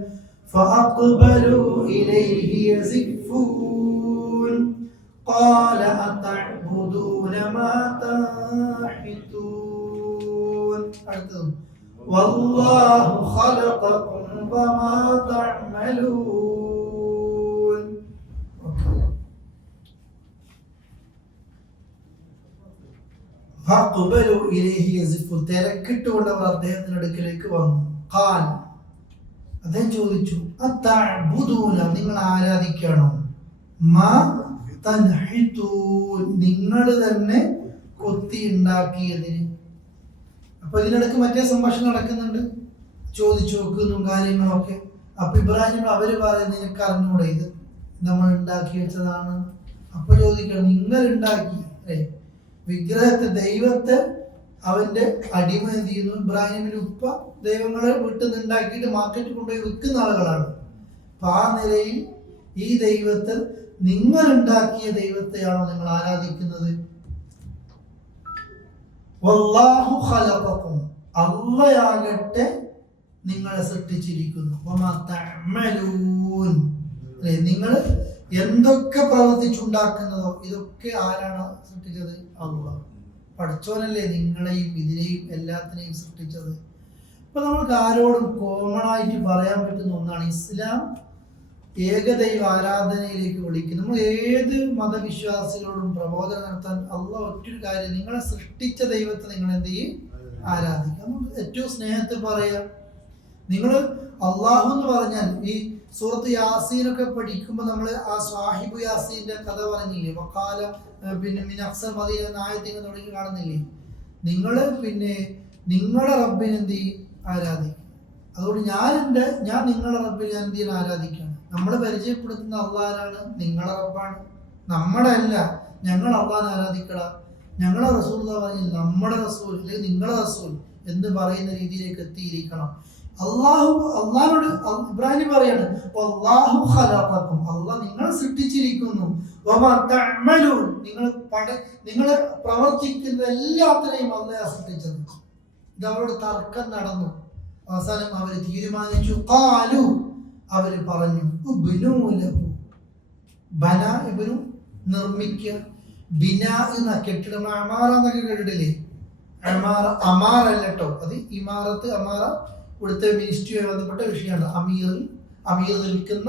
قال أتعبدون ما تنحتون والله خلقكم وما تعملون. فأقبلوا إليه يزفون. തിരക്കിട്ടുകൊണ്ട് അവർ അദ്ദേഹത്തിന്റെ അടുക്കലേക്ക് വന്നു. ഖാൽ, അദ്ദേഹം ചോദിച്ചു, അത്തഅബുദൂന, നിങ്ങൾ ആരാധിക്കണോ? മാ തൻഹിതൂൻ, നിങ്ങൾ തന്നെ കൊത്തി ഉണ്ടാക്കിയതിന്. അപ്പൊ ഇതിനിടക്ക് മറ്റേ സംഭാഷണം നടക്കുന്നുണ്ട്, ചോദിച്ചു നോക്കുന്നു കാര്യങ്ങളൊക്കെ. അപ്പൊ ഇബ്രാഹിം അവര് പറയുന്നത്, നിനക്ക് അറിഞ്ഞൂടെ ഇത് നമ്മൾ ഉണ്ടാക്കി വെച്ചതാണ്? അപ്പൊ ചോദിക്കണം, നിങ്ങൾ ഉണ്ടാക്കി അല്ലേ വിഗ്രഹത്തെ, ദൈവത്തെ അവന്റെ അടിമ എന്ത് ചെയ്യുന്നു? ഇബ്രാഹിമിന്റെ ഉപ്പ ദൈവങ്ങളെ വീട്ടിൽ നിന്ന് ഉണ്ടാക്കിയിട്ട് മാർക്കറ്റിൽ കൊണ്ടുപോയി വിൽക്കുന്ന ആളുകളാണ്. അപ്പൊ ആ നിലയിൽ ഈ ദൈവത്തെ, നിങ്ങൾ ഉണ്ടാക്കിയ ദൈവത്തെയാണോ നിങ്ങൾ ആരാധിക്കുന്നത്? വല്ലാഹു ഖലഖക്കും, അല്ലാഹയാകട്ടെ നിങ്ങളെ സൃഷ്ടിച്ചിരിക്കുന്നു. വമാ തഅമലൂൻ, അല്ലേ നിങ്ങൾ എന്തൊക്കെ പ്രവർത്തിച്ചുണ്ടാക്കുന്നതോ ഇതൊക്കെ ആരാണ് സൃഷ്ടിച്ചത്? അല്ലാഹ്. പഠിച്ചോനല്ലേ നിങ്ങളെയും ഇതിനെയും എല്ലാത്തിനെയും സൃഷ്ടിച്ചത്. ഇപ്പൊ നമുക്ക് ആരോടും കോമൺ ആയിട്ട് പറയാൻ പറ്റുന്ന ഒന്നാണ്, ഇസ്ലാം ഏകദൈവ ആരാധനയിലേക്ക് വിളിക്കും. നമ്മൾ ഏത് മതവിശ്വാസികളോടും പ്രബോധനം നടത്താൻ അള്ളാഹ് ഒറ്റൊരു കാര്യം, നിങ്ങളെ സൃഷ്ടിച്ച ദൈവത്തെ നിങ്ങൾ എന്ത് ചെയ്യും? ആരാധിക്കാം. ഏറ്റവും സ്നേഹത്തിൽ പറയാം, നിങ്ങൾ അള്ളാഹു എന്ന് പറഞ്ഞാൽ, ഈ സൂറത്ത് യാസീനൊക്കെ പഠിക്കുമ്പോൾ നമ്മൾ ആ സാഹിബ് യാസീന്റെ കഥ പറഞ്ഞില്ലേ, വക്കാല പിന്നെ മിനക്സർ മദീന നായത്തിനെ തുടങ്ങി കാണുന്നില്ലേ? നിങ്ങൾ പിന്നെ നിങ്ങളുടെ റബ്ബിനെ എന്ത് ചെയ്യും? ആരാധിക്കും. അതുകൊണ്ട് ഞാൻ നിങ്ങളുടെ റബ്ബിനെ ഞാൻ എന്ത് ചെയ്യണം? ആരാധിക്കണം. നമ്മൾ പരിചയപ്പെടുത്തുന്ന അള്ളാഹാണ്, നിങ്ങളുടെ റബ്ബാണ്, നമ്മുടെ അല്ല. ഞങ്ങൾ അള്ളാഹിനെ ആരാധിക്കട, ഞങ്ങളെ റസൂൽ പറഞ്ഞില്ല, നമ്മുടെ റസൂൽ അല്ലെങ്കിൽ നിങ്ങളെ റസൂൽ എന്ന് പറയുന്ന രീതിയിലേക്ക് എത്തിയിരിക്കണം. അള്ളാഹിനോട് ഇബ്രാഹിം പറയാണ്, അല്ലാഹു ഖലഖക്കും, അള്ളാഹ് നിങ്ങളെ സൃഷ്ടിച്ചിരിക്കുന്നു. വമാ തഅമലൂൻ, നിങ്ങൾ പ്രവർത്തിക്കുന്ന എല്ലാത്തിനെയും അള്ളാഹ് സൃഷ്ടിച്ചത്. ഇത് അവരോട് തർക്കം നടന്നു. അവസാനം അവർ തീരുമാനിച്ചു, ഖാലു, അവര് പറഞ്ഞു, ബന ഇബ്നു നിർമ്മിക്കുക, ബിനാ എന്ന കെട്ടിടം, അമാറ എന്നൊക്കെ കേട്ടിട്ടില്ലേ? അമാറ അല്ല കേട്ടോ, അത് ഇമാറത്ത്. അമാറ ഇവിടുത്തെ മിനിസ്ട്രിയുമായി ബന്ധപ്പെട്ട വിഷയമാണ്. അമീർ നിൽക്കുന്ന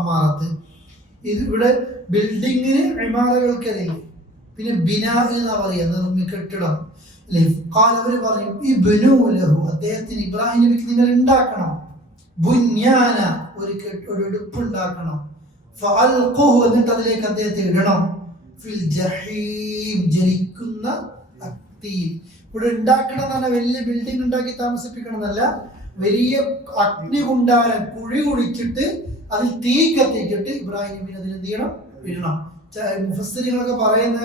അമാറത്ത്. ഇത് ഇവിടെ ബിൽഡിങ്ങിന് ഇമാറകൾക്കറിയില്ലേ. പിന്നെ ബിനാ എന്നാ പറയുക, കെട്ടിടം. അവര് പറഞ്ഞു, ഇബ്നു ലഹു, അദ്ദേഹത്തിന് ഇബ്രാഹിം നബിക്ക് നിങ്ങൾ ഉണ്ടാക്കണം, ബുന്യാന, ഒരു എടുപ്പ് ഉണ്ടാക്കണം, ഫഅൽഖുഹു, എന്നിട്ട് അതിലേക്ക് അദ്ദേഹത്തെ ഇടണം, ഫിൽ ജഹീം, ജ്വലിക്കുന്ന അഗ്നിയിൽ. ഇവിടെ ഉണ്ടാക്കണം എന്ന് പറഞ്ഞാൽ വലിയ ബിൽഡിംഗ് ഉണ്ടാക്കി താമസിപ്പിക്കണം എന്നല്ല, വലിയ അഗ്നികുണ്ടാരം കുഴി കുഴിച്ചിട്ട് അതിൽ തീ കത്തിച്ചിട്ട് ഇബ്രാഹിം നബി അതിനെന്ത് ചെയ്യണം, ഇടണം. മുഫസ്സിറുകളൊക്കെ പറയുന്ന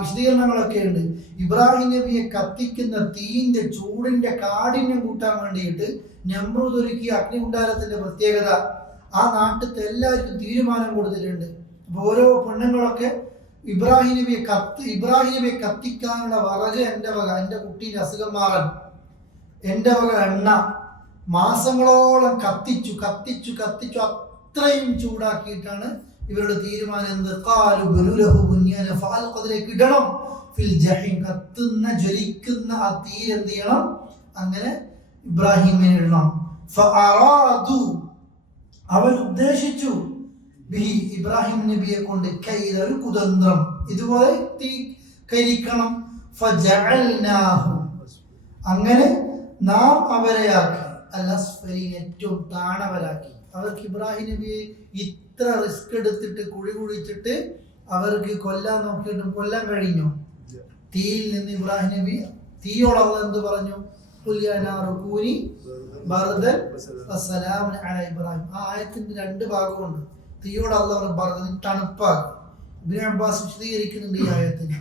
വിശദീകരണങ്ങളൊക്കെ ഉണ്ട്. ഇബ്രാഹിം നബിയെ കത്തിക്കുന്ന തീയിന്റെ ചൂടിന്റെ കാഠിന്യം കൂട്ടാൻ വേണ്ടിയിട്ട് നമ്രൂദ് ഒരുക്കിയ അഗ്നികുണ്ടാരത്തിന്റെ പ്രത്യേകത ആ നാട്ടിലത്തെ എല്ലാവർക്കും തീരുമാനം കൊടുത്തിട്ടുണ്ട്. അപ്പൊ ഓരോ പെണ്ണുങ്ങളൊക്കെ ഇബ്രാഹിം നബിയെ കത്തിക്കാനുള്ള വറക് എൻ്റെ വക, എൻ്റെ കുട്ടീൻ്റെ അസുഖം മാറാൻ എൻ്റെ വക എണ്ണ മാസങ്ങളോളം കത്തിച്ചു കത്തിച്ചു കത്തിച്ചു അത്രയും ചൂടാക്കിയിട്ടാണ് ഇവരുടെ തീരുമാനം എന്ത്, അതിലേക്ക് ഇടണം, ഫിൽ ജഹീം, കത്തുന്ന ജ്വലിക്കുന്ന ആ തീരെന്ത് ചെയ്യണം, അങ്ങനെ ഇബ്രാഹിമിനെ ഇടണം. അവർ ഉദ്ദേശിച്ചു ബിഹി, ഇബ്രാഹിം നബിയെ കൊണ്ട് കൈദ, ഒരു കുതന്ത്രം, ഇതുപോലെ തീ കരിക്കണം. ഫജഅൽനാഹു, അങ്ങനെ നാം അവരെയാക്കി, അൽ-അസ്ഫലീൻ, ഏറ്റവും താണവരാക്കി. അവർക്ക് ഇബ്രാഹിം നബിയെ ഇത്ര റിസ്ക് എടുത്തിട്ട് കുഴി കുഴിച്ചിട്ട് അവർക്ക് കൊല്ലാൻ നോക്കിയിട്ടും കൊല്ലാൻ കഴിഞ്ഞു? തീയിൽ നിന്ന് ഇബ്രാഹിം നബി തീയോളം എന്ത് പറഞ്ഞു, ഇബ്രാഹിം. ആ ആയത്തിന്റെ രണ്ട് ഭാഗമുണ്ട്. തീയോട് അള്ളാഹ് പറഞ്ഞത് തണുപ്പാകും. ഇബ്നു അബ്ബാസ് വിശദീകരിക്കുന്നുണ്ട് ഈ ആയത്തിന്.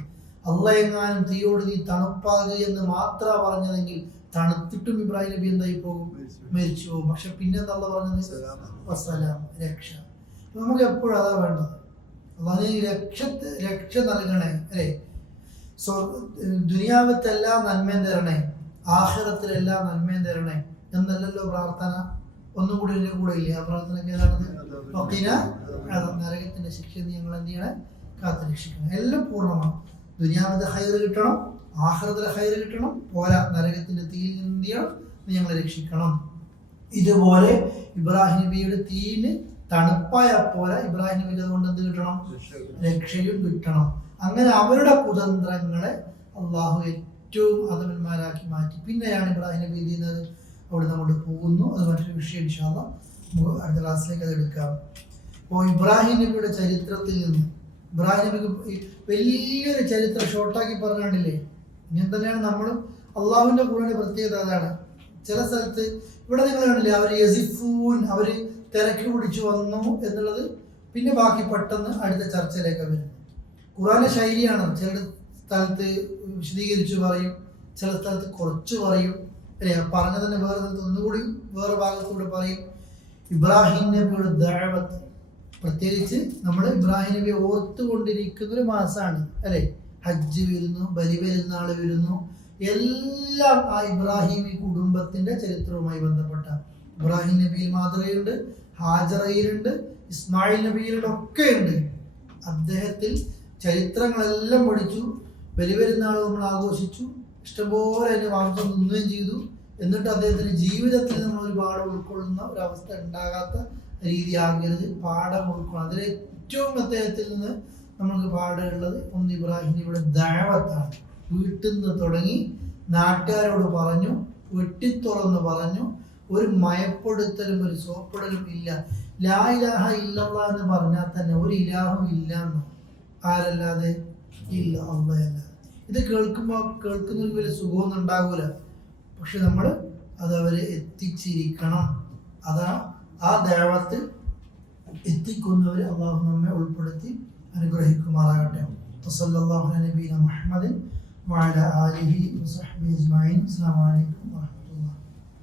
അള്ളാഹ് എങ്ങാനും തീയോട് നീ തണുപ്പാകുക എന്ന് മാത്രമാണ് പറഞ്ഞതെങ്കിൽ തണുത്തിട്ടും ഇബ്രാഹിം നബി എന്തായി പോകും, മരിച്ചു പോകും. പക്ഷെ പിന്നെ എന്താ പറഞ്ഞത്, വസ്സലാം, രക്ഷ. നമുക്ക് എപ്പോഴും അതാ വേണ്ടത്. അള്ളാഹ് രക്ഷ നൽകണേ അല്ലേ. ദുനിയാവത്തെല്ലാം നന്മയും തരണേ, ആഖിറത്തിലെല്ലാം നന്മയും തരണേ എന്നല്ലല്ലോ പ്രാർത്ഥന. ഒന്നും കൂടി എൻ്റെ കൂടെ ഇല്ല ആ പ്രാർത്ഥനയ്ക്ക് ഏതാണത്, നരകത്തിന്റെ ശിക്ഷ ഞങ്ങൾ എന്ത് ചെയ്യണേ, കാത്തു രക്ഷിക്കണം. എല്ലാം പൂർണ്ണമാണ്. ദുനിയാവിന്റെ ഹൈറ് കിട്ടണം, ആഖിറത്തിലെ ഹൈറ് കിട്ടണം, പോരാ നരകത്തിന്റെ തീയിൽ നിന്ന് എന്ത് ചെയ്യണം, ഞങ്ങളെ രക്ഷിക്കണം. ഇതുപോലെ ഇബ്രാഹിം നബിയുടെ തീയിന് തണുപ്പായ പോരാ, ഇബ്രാഹിം നബിക്ക് അതുകൊണ്ട് എന്ത് കിട്ടണം, രക്ഷയും കിട്ടണം. അങ്ങനെ അവരുടെ കുതന്ത്രങ്ങളെ അള്ളാഹു ഏറ്റവും അധമന്മാരാക്കി മാറ്റി. പിന്നെയാണ് ഇബ്രാഹിം നബി ചെയ്യുന്നത്, അവിടെ നമ്മോട് പോകുന്നു. അത് മറ്റൊരു വിഷയം ഇൻഷാ അല്ലാഹ് നമുക്ക് അടുത്ത ക്ലാസ്സിലേക്ക് അത് എടുക്കാം. അപ്പോൾ ഇബ്രാഹിം നബിയുടെ ചരിത്രത്തിൽ നിന്ന്, ഇബ്രാഹിം നബിക്ക് വലിയൊരു ചരിത്രം ഷോർട്ടാക്കി പറഞ്ഞാണ്ടില്ലേ. ഇങ്ങനെ തന്നെയാണ് നമ്മളും അള്ളാഹുവിൻ്റെ കൂടെ പ്രത്യേകത അതാണ്. ചില സ്ഥലത്ത് ഇവിടെ നിങ്ങൾ കണ്ടില്ലേ, അവർ യസിഫൂൻ, അവർ തിരക്ക് പിടിച്ചു വന്നു എന്നുള്ളത് പിന്നെ ബാക്കി പെട്ടെന്ന് അടുത്ത ചർച്ചയിലേക്ക് വരുന്നു. ഖുർആന്റെ ശൈലിയാണ്. ചില സ്ഥലത്ത് വിശദീകരിച്ചു പറയും, ചില സ്ഥലത്ത് കുറച്ച് പറയും അല്ലേ. പറഞ്ഞ തന്നെ വേറെ സ്ഥലത്ത് ഒന്നുകൂടി വേറെ ഭാഗത്തൂടെ പറയും. ഇബ്രാഹിം നബിയുടെ ദഅവത്ത്, പ്രത്യേകിച്ച് നമ്മൾ ഇബ്രാഹിം നബിയെ ഓർത്തുകൊണ്ടിരിക്കുന്ന ഒരു മാസമാണ് അല്ലേ. ഹജ്ജ് വരുന്നു, ബലിപെരുന്നാൾ വരുന്നു, എല്ലാം ആ ഇബ്രാഹിമി കുടുംബത്തിന്റെ ചരിത്രവുമായി ബന്ധപ്പെട്ട. ഇബ്രാഹിം നബിയിൽ മാതൃകയുണ്ട്, ഹാജറയിലുണ്ട്, ഇസ്മായിൽ നബിയിലുണ്ട്, ഒക്കെ ഉണ്ട്. അദ്ദേഹത്തിൽ ചരിത്രങ്ങളെല്ലാം പഠിച്ചു, ബലിപെരുന്നാൾ നമ്മൾ ആഘോഷിച്ചു, ഇഷ്ടംപോലെ അതിൻ്റെ മാംസം തിന്നുകയും ചെയ്തു. എന്നിട്ട് അദ്ദേഹത്തിന്റെ ജീവിതത്തിൽ നമ്മൾ ഒരുപാട് ഉൾക്കൊള്ളുന്ന ഒരവസ്ഥ ഉണ്ടാകാത്ത രീതിയാകരുത്, പാഠം ഉൾക്കൊള്ളണം. അതിൽ ഏറ്റവും അദ്ദേഹത്തിൽ നിന്ന് നമുക്ക് പാടുള്ളത് ഒന്ന് ഇബ്രാഹിം നബിയുടെ ദഅവത്താണ്. വീട്ടിൽ നിന്ന് തുടങ്ങി നാട്ടുകാരോട് പറഞ്ഞു, വെട്ടിത്തുറന്ന് പറഞ്ഞു, ഒരു മയപ്പെടുത്തലും ഒരു സോപ്പിടലും ഇല്ല. ലാ ഇലാഹ ഇല്ലല്ലാഹ് എന്ന് പറഞ്ഞാൽ തന്നെ ഒരു ഇലാഹും ഇല്ല എന്ന്, ആരല്ലാതെ, ഇല്ല, അല്ലാഹല്ലാതെ. ഇത് കേൾക്കുന്നവർക്ക് വലിയ സുഖമൊന്നും ഉണ്ടാകൂല, പക്ഷെ നമ്മൾ അത് അവരെ എത്തിച്ചിരിക്കണം. അതാ ആ ദഅവത്ത് എത്തിക്കുന്നവർ അള്ളാഹു നമ്മെ ഉൾപ്പെടുത്തി അനുഗ്രഹിക്കുമാറാകട്ടെ. വസല്ലല്ലാഹു അലാ നബിയിന മുഹമ്മദിൻ വഅലാ ആലിഹി വസഹ്ബിഹി അജ്മഈൻ. അസ്സലാമു അലൈക്കും.